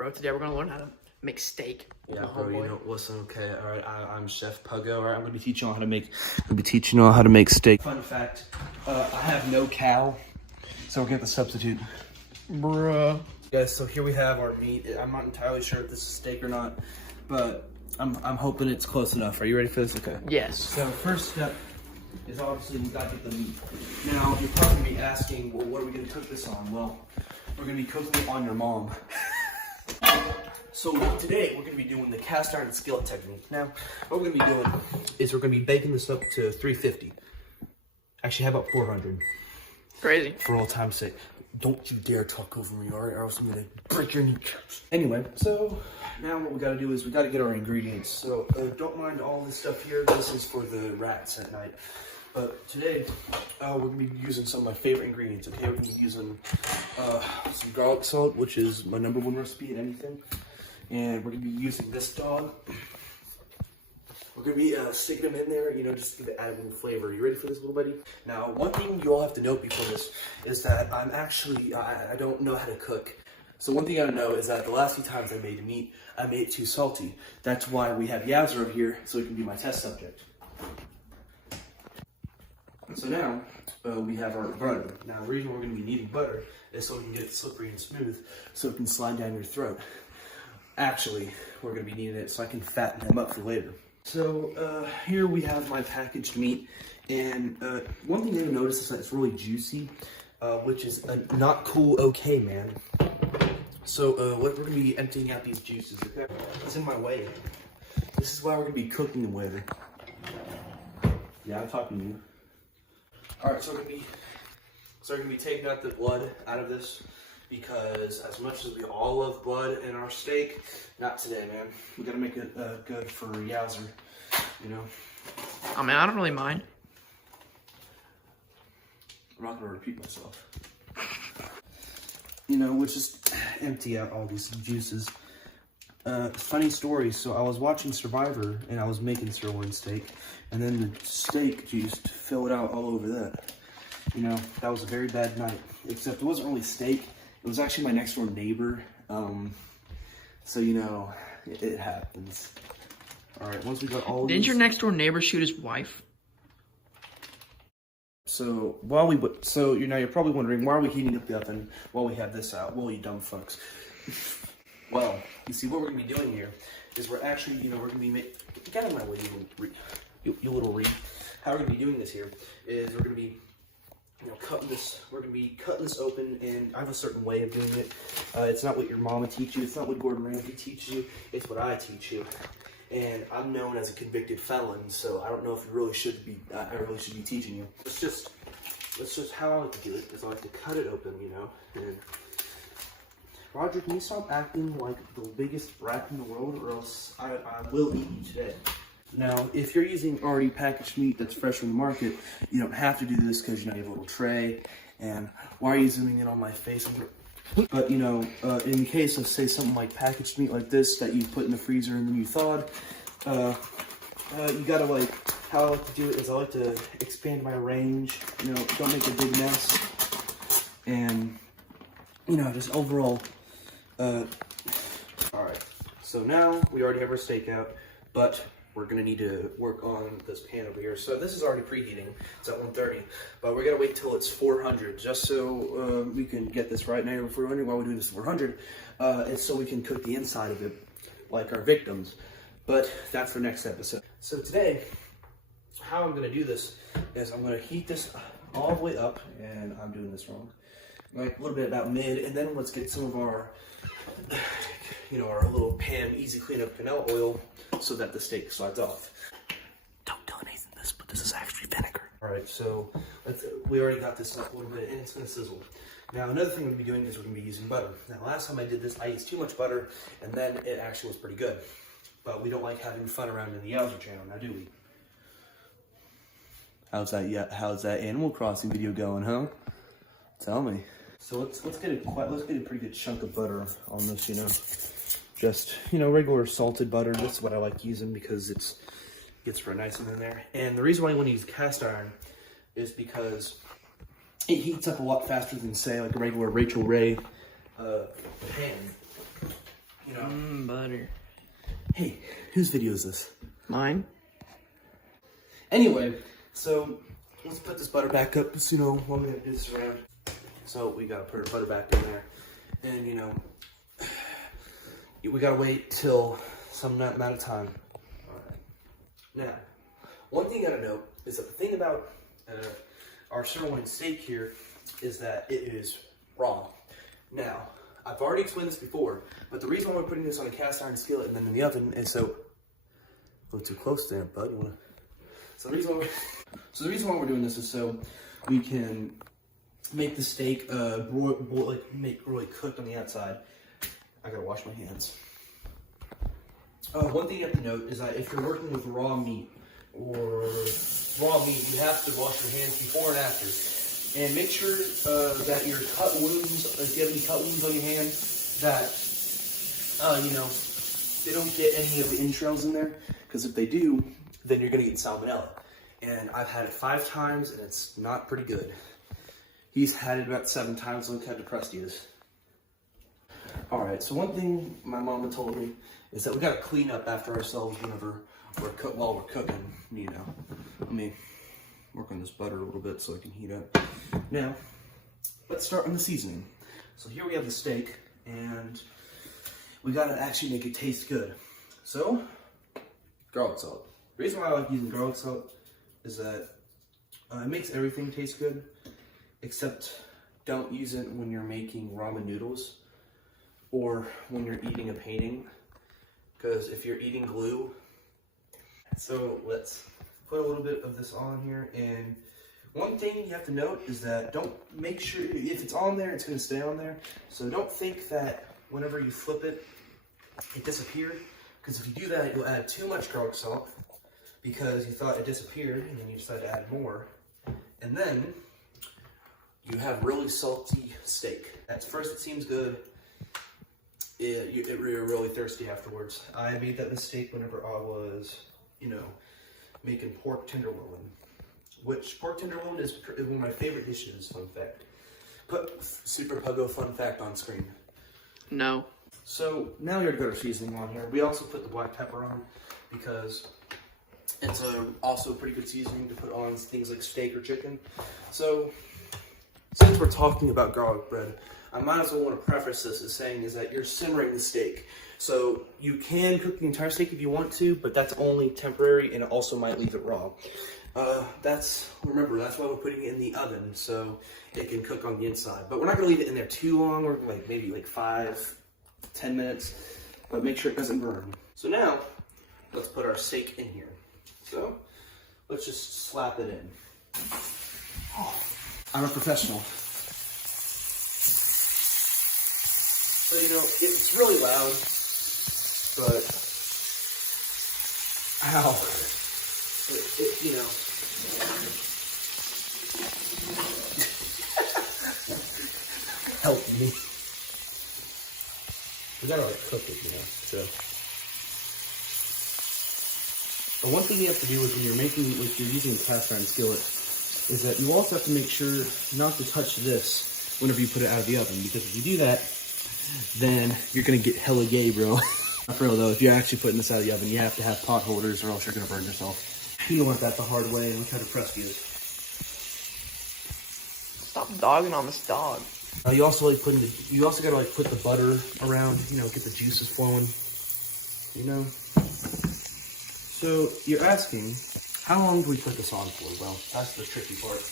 bro. Today we're gonna learn how to make steak. Yeah, bro. You know, listen. Okay, all right. I'm Chef Puggo. All right, I'm gonna be teaching you all how to make steak. Fun fact: I have no cow, so we're gonna have to substitute. Bruh. Guys, so here we have our meat. I'm not entirely sure if this is steak or not, but I'm hoping it's close enough. Are you ready for this? Okay. Yes. So first step is obviously we gotta get the meat. Now you're probably gonna be asking, well, what are we gonna cook this on? Well, we're gonna be cooking it on your mom. So today we're gonna be doing the cast iron skillet technique. Now, what we're gonna be doing is we're gonna be baking this up to 350. Actually, how about 400? Crazy. For all time's sake. Don't you dare talk over me, alright? Or else I'm gonna break your kneecaps. Anyway, so now what we gotta do is we gotta get our ingredients. So don't mind all this stuff here. This is for the rats at night. But today, we're gonna be using some of my favorite ingredients. Okay, we're gonna be using some garlic salt, which is my #1 recipe in anything. And we're gonna be using this dog. We're gonna be sticking them in there, you know, just to give it added flavor. You ready for this, little buddy? Now, one thing you all have to note before this is that I'm actually, I don't know how to cook. So one thing I know is that the last few times I made the meat, I made it too salty. That's why we have Yazzer over here, so he can be my test subject. So now, we have our butter. Now, the reason we're gonna be needing butter is so we can get it slippery and smooth, so it can slide down your throat. Actually, we're gonna be needing it so I can fatten him up for later. So here we have my packaged meat, and one thing you're gonna notice is that it's really juicy, which is not cool, okay, man. So we're gonna be emptying out these juices, okay? It's in my way. This is why we're gonna be cooking them later. Yeah, I'm talking to you. All right, so we're gonna be taking out the blood out of this, because as much as we all love blood in our steak, not today, man. We gotta make it good for Yazzer, you know? I mean, I don't really mind. I'm not gonna repeat myself. You know, we'll just empty out all these juices. Funny story, so I was watching Survivor, and I was making sirloin steak, and then the steak juice filled out all over that. You know, that was a very bad night. Except it wasn't really steak. It was actually my next door neighbor, so you know, it happens. All right, once we got all Didn't your next door neighbor shoot his wife? So you're probably wondering, why are we heating up the oven while we have this out? Well, you dumb fucks. Well, you see, what we're gonna be doing here is we're actually, you know, we're gonna be get out of my way, you little reed. How we're gonna be doing this here is we're gonna be, you know, we're gonna be cutting this open, and I have a certain way of doing it. It's not what your mama teach you, it's not what Gordon Ramsay teaches you, it's what I teach you. And I'm known as a convicted felon, so I don't know if I really should be teaching you. It's just how I like to do it, is I like to cut it open, you know, and Roger, can you stop acting like the biggest rat in the world, or else I will eat you today. Now, if you're using already packaged meat that's fresh from the market, you don't have to do this because, you know, you have a little tray. And why are you zooming in on my face? But, you know, in case of, say, something like packaged meat like this that you put in the freezer and then you thawed, you gotta, like, how I like to do it is I like to expand my range, you know, don't make a big mess. And, you know, just overall, all right. So now we already have our steak out, but we're gonna need to work on this pan over here. So this is already preheating. It's at 130, but we're gonna wait till it's 400 just so we can get this right now. 400. While we're doing this 400, it's so we can cook the inside of it like our victims. But that's for next episode. So today, how I'm gonna do this is I'm gonna heat this all the way up, and I'm doing this wrong. Like a little bit about mid, and then let's get some of our, you know, our little pan easy cleanup canola oil so that the steak slides off. Don't tell Nathan this, but this is actually vinegar. All right, so we already got this up a little bit, and it's gonna sizzle. Now, another thing we're gonna be doing is we're gonna be using butter. Now, last time I did this, I used too much butter, and then it actually was pretty good. But we don't like having fun around in the Yazzer channel, now do we? How's that Animal Crossing video going, huh? Tell me. So let's get a pretty good chunk of butter on this, you know. Just, you know, regular salted butter. This is what I like using because it gets real nice in there. And the reason why I want to use cast iron is because it heats up a lot faster than, say, like a regular Rachel Ray pan. Butter. Hey, whose video is this? Mine? Anyway, so let's put this butter back up. So, you know, one minute this around. So we gotta put our butter back in there, and you know, we gotta wait till some amount of time. All right. Now, one thing you gotta know is that the thing about our sirloin steak here is that it is raw. Now, I've already explained this before, but the reason why we're putting this on a cast iron skillet and then in the oven is so. A little too close there, bud. You wanna... So the reason why we're doing this is so we can make the steak make really cooked on the outside. I gotta wash my hands. One thing you have to note is that if you're working with raw meat, you have to wash your hands before and after. And make sure that your cut wounds, if you have any cut wounds on your hand, that, you know, they don't get any of the entrails in there. Because if they do, then you're going to get salmonella. And I've had it 5 times, and it's not pretty good. He's had it about 7 times. Look how depressed he is. All right, so one thing my mama told me is that we got to clean up after ourselves whenever while we're cooking. You know, let me work on this butter a little bit so I can heat up. Now, let's start on the seasoning. So here we have the steak, and we got to actually make it taste good. So, garlic salt. The reason why I like using garlic salt is that it makes everything taste good, except don't use it when you're making ramen noodles or when you're eating a painting, because if you're eating glue. So let's put a little bit of this on here, and one thing you have to note is that don't make sure, if it's on there, it's going to stay on there. So don't think that whenever you flip it, it disappeared, because if you do that, you'll add too much garlic salt because you thought it disappeared, and then you decide to add more, and then you have really salty steak. At first, it seems good. You're really thirsty afterwards. I made that mistake whenever I was, you know, making pork tenderloin, which pork tenderloin is one of my favorite dishes. Fun fact. Put Super Puggo fun fact on screen. No. So now we already got our seasoning on here. We also put the black pepper on because it's also a pretty good seasoning to put on things like steak or chicken. So since we're talking about garlic bread, I might as well want to preface this as saying is that you're simmering the steak. So you can cook the entire steak if you want to, but that's only temporary, and it also might leave it raw. Remember, that's why we're putting it in the oven, so it can cook on the inside. But we're not going to leave it in there too long. We're maybe 5-10 minutes, but make sure it doesn't burn. So now, let's put our steak in here. So, let's just slap it in. Oh, I'm a professional. So, you know, it's really loud, but, ow, you know. Help me. We gotta cook it, you know, so. But one thing you have to do is when you're using a cast iron skillet, is that you also have to make sure not to touch this whenever you put it out of the oven, because if you do that, then you're gonna get hella gay, bro. Not for real though, if you're actually putting this out of the oven, you have to have pot holders or else you're gonna burn yourself. You don't want that the hard way, and look how depressed he is. Stop dogging on this dog. You also gotta put the butter around, you know, get the juices flowing, you know. So you're asking, how long do we put this on for? Well, that's the tricky part,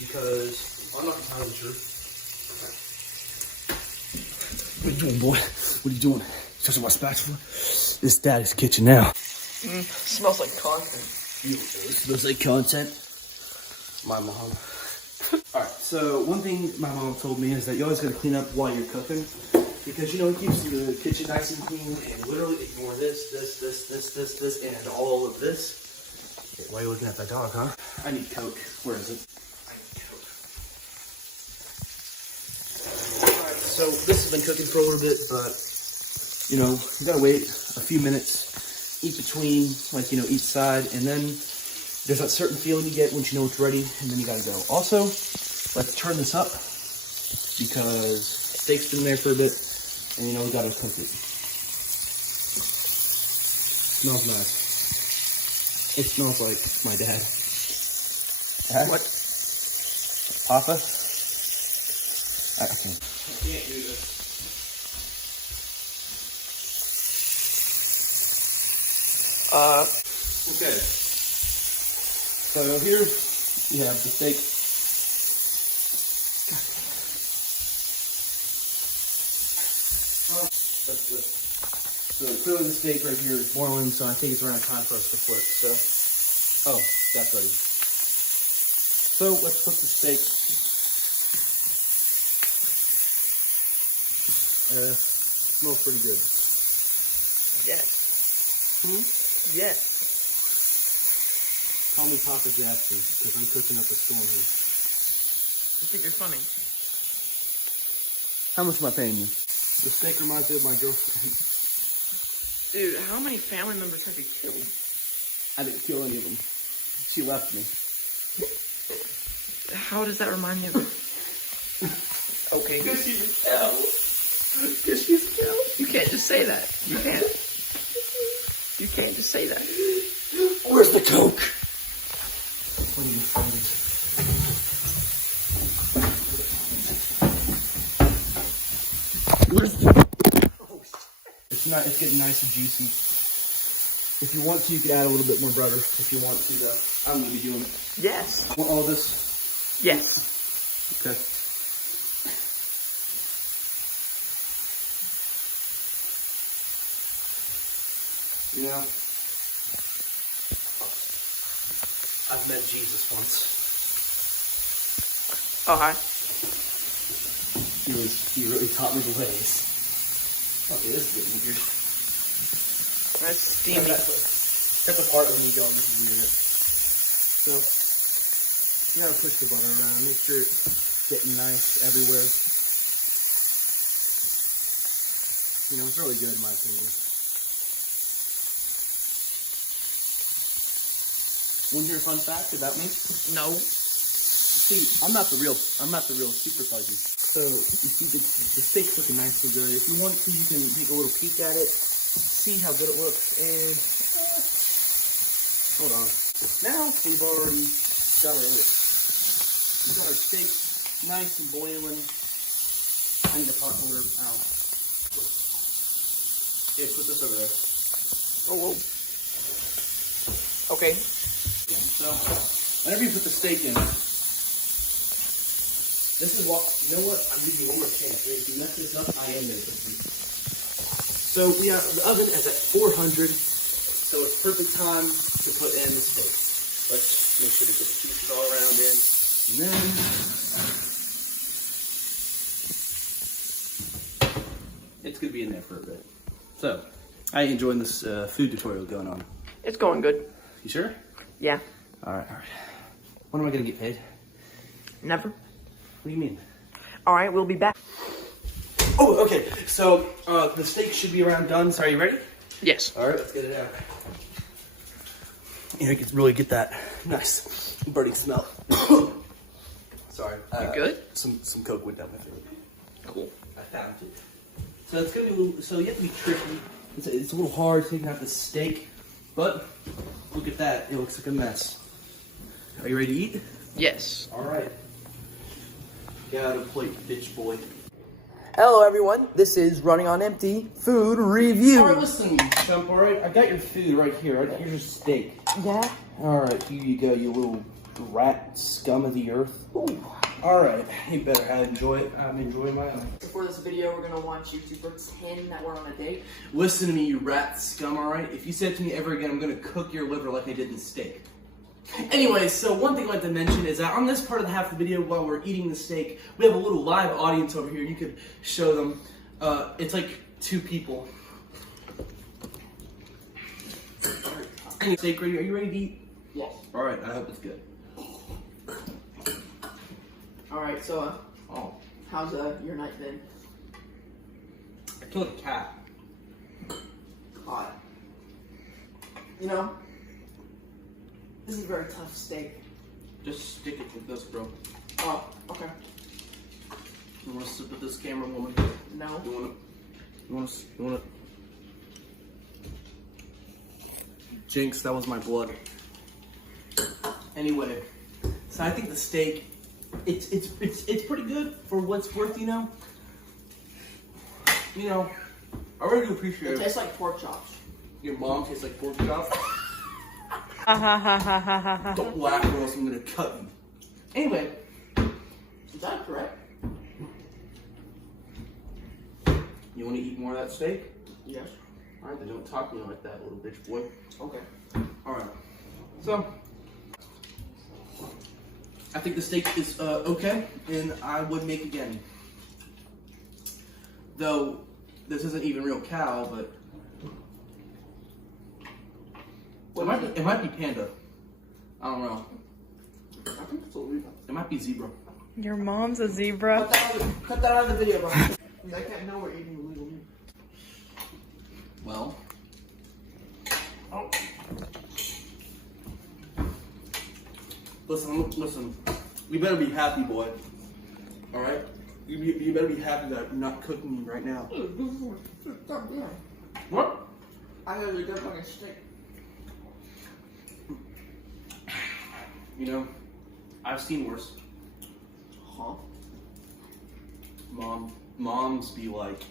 because I'm not entirely sure. What are you doing, boy? What are you doing? Touching my spatula? This daddy's kitchen now. Smells like content. It smells like content. My mom. Alright, so one thing my mom told me is that you always gotta clean up while you're cooking, because, you know, it keeps the kitchen nice and clean, and literally ignore this, and all of this. Okay, why are you looking at that dog, huh? I need Coke. Where is it? I need Coke. Alright, so this has been cooking for a little bit, but, you know, you gotta wait a few minutes each between, like, you know, each side, and then there's that certain feeling you get once you know it's ready, and then you gotta go. Also, let's turn this up, because steak's been there for a bit, and you know we gotta cook it. smells nice. It smells like my dad. What? Papa? I can't do this. Okay. So here you have the steak. So clearly the steak right here is boiling, so I think it's around time for us to flip. So, oh, that's ready. So let's flip the steak. Smells pretty good. Yes. Yes. Call me Papa Jackson, because I'm cooking up a storm here. I think you're funny. How much am I paying you? The steak reminds me of my girlfriend. Dude, how many family members have you killed? I didn't kill any of them. She left me. How does that remind you of it? Okay. Because she's a cow. Because she's a cow. You can't just say that. You can't. You can't just say that. Where's the Coke? It's getting nice and juicy. If you want to, you can add a little bit more butter. If you want to, though. I'm going to be doing it. Yes. Want all of this? Yes. Okay. You know, I've met Jesus once. Oh, hi. He really taught me the ways. Oh, it is getting weird. That's steamy. That's a part of me going, this is weird. So, you gotta push the butter around, make sure it's getting nice everywhere. You know, it's really good in my opinion. Want to hear a fun fact about me? No. See, I'm not the real super fuzzy. So, you see the steak's looking nice and good. If you want to, you can take a little peek at it, see how good it looks, and hold on. Now we've already got our steak nice and boiling. I need a pot holder. Ow. Yeah, put this over there. Oh, whoa. Okay. So, whenever you put the steak in, this is what, you know what, I'll give you one more chance. If you mess this up, I am going to cook you. So, the oven is at 400, so it's perfect time to put in the steak. Let's make sure to get the pieces all around in. And then, it's going to be in there for a bit. So, I ain't enjoying this food tutorial going on. It's going good. You sure? Yeah. All right. When am I going to get paid? Never. What do you mean? All right, we'll be back. Oh, okay. So, the steak should be around done. So, are you ready? Yes. All right, let's get it out. You know, you can really get that nice burning smell. Sorry. You good? Some Coke went down my throat. Cool. I found it. So it's gonna be a little. So you have to be tricky. It's a little hard taking out the steak, but look at that. It looks like a mess. Are you ready to eat? Yes. All right. Get out of plate, bitch boy. Hello, everyone. This is Running on Empty Food Review. All right, listen, chump. All right, I got your food right here. Right, here's your steak. Yeah? All right, here you go, you little rat scum of the earth. Ooh. All right, you better enjoy it. I'm enjoying my own. For this video, we're going to want you to pretend that we're on a date. Listen to me, you rat scum, all right? If you say it to me ever again, I'm going to cook your liver like I did in steak. Anyway, so one thing I'd like to mention is that on this part of the half of the video, while we're eating the steak, we have a little live audience over here. You could show them. It's like 2 people. Any steak ready? Are you ready to eat? Yes. All right, I hope it's good. All right, so, how's your night been? I killed a cat. Hot. You know, this is a very tough steak. Just stick it with this, bro. Oh, okay. You want to sit with this camera, woman? No. You want to? Jinx, that was my blood. Anyway, so I think the steak, it's pretty good for what's worth, you know. You know, I really do appreciate It it. tastes like pork chops. Your mom tastes like pork chops. Don't laugh or else I'm gonna cut you. Anyway, Is that correct? you want to eat more of that steak? Yes. All right, then don't talk to me like that, little bitch boy. Okay. All right. So, I think the steak is okay, and I would make again. Though this isn't even real cow, but it might be panda. I don't know. I think it's a zebra. It might be zebra. Your mom's a zebra. Cut that out of the video, bro. I can't know we're eating illegal meat. Well. Oh. Listen. You better be happy, boy. All right. You better be happy that you're not cooking me right now. Stop doing. What? I had a good fucking steak. You know, I've seen worse. Huh? Moms be like,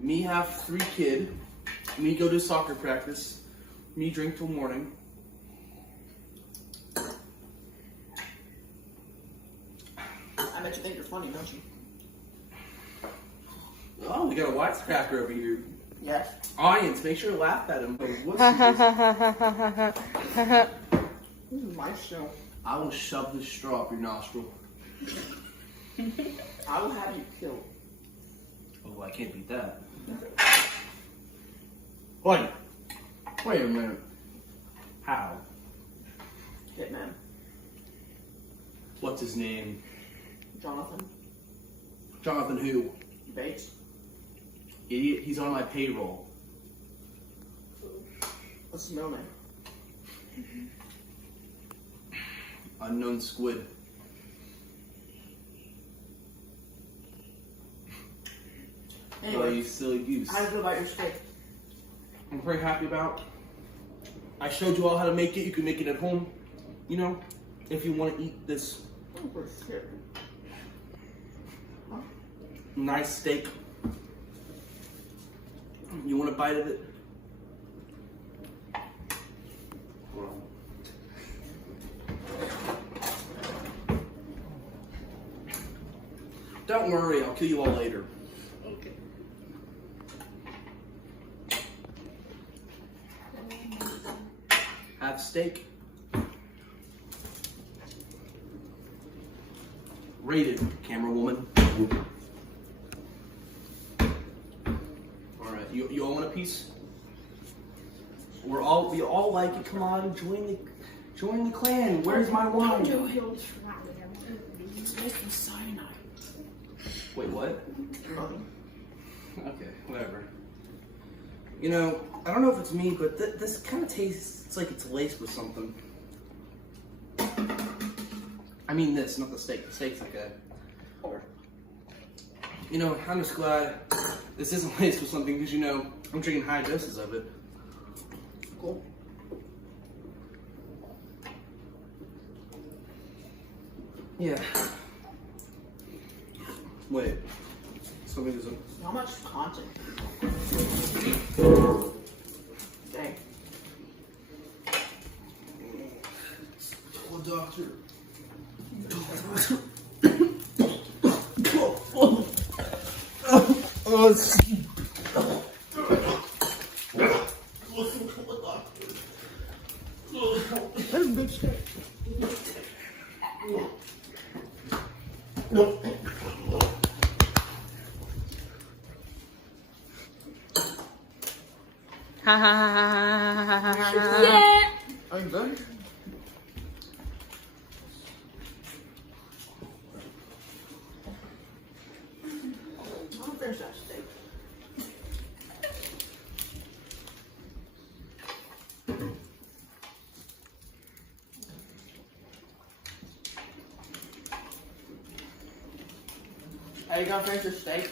me have 3 kids, me go to soccer practice, me drink till morning. I bet you think you're funny, don't you? Oh, we got a wisecracker over here. Yes. Audience, make sure to laugh at him. What's This is my show. I will shove this straw up your nostril. I will have you killed. Oh, I can't beat that. Wait a minute. How? Hitman. What's his name? Jonathan. Jonathan who? Bates. Idiot, he's on my payroll. What's his middle name? Unknown squid. Oh, Anyway, you silly goose. how do you feel about your steak? I'm very happy about. I showed you all how to make it. You can make it at home. You know, if you want to eat this Oh, for shit. Huh? nice steak. You want a bite of it? Don't worry, I'll kill you all later. Okay. Have steak. Rated, camera woman. Alright, you all want a piece? We all like it. Come on, join the clan. Where's my wine? Cyanide. Wait, what? Nothing. Okay, whatever. You know, I don't know if it's me, but this kind of tastes like it's laced with something. I mean this, not the steak. The steak's like a... You know, I'm just glad this isn't laced with something because, you know, I'm drinking high doses of it. Cool. Yeah. Wait. Something isn't... How much content? Dang. Oh, doctor. That's a big steak. Ha ha ha ha ha ha ha. Yeah. Are you good? I'm gonna finish that steak. Are you gonna finish your steak?